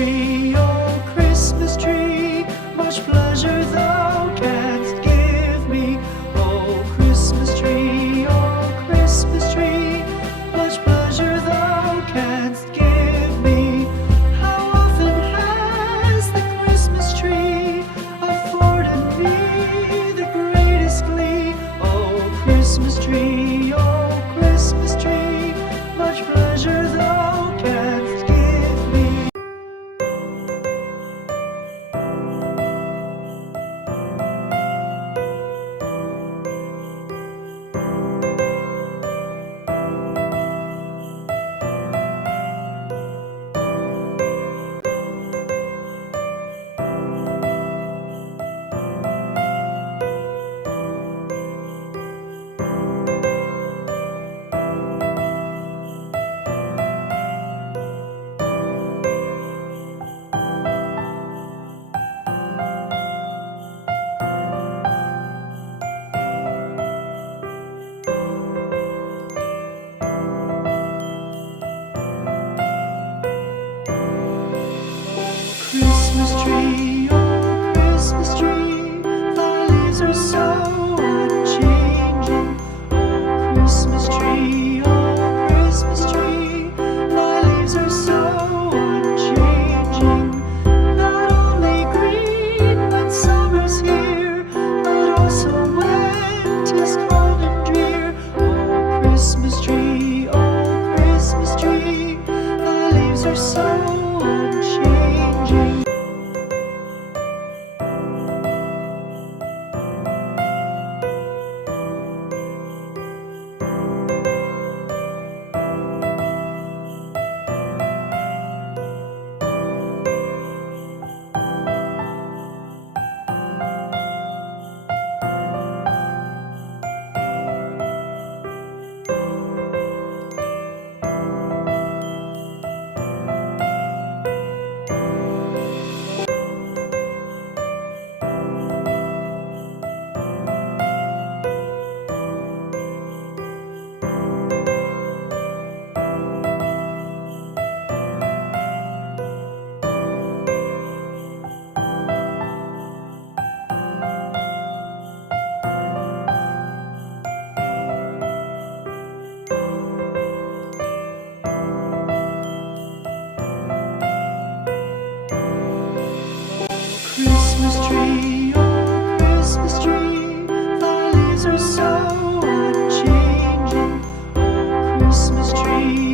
tree, oh Christmas tree, much pleasure thou canst give me. Oh Christmas tree, much pleasure thou canst give me. How often has the Christmas tree afforded me the greatest glee? Oh Christmas tree, much pleasure thou canst give me. Christmas tree, oh Christmas tree, thy leaves are so unchanging. Oh Christmas tree, thy leaves are so unchanging. Not only green when summer's here, but also when 'tis cold and drear. Oh Christmas tree, thy leaves are so unchanging. Christmas tree, oh Christmas tree, thy leaves are so unchanging. Oh Christmas tree,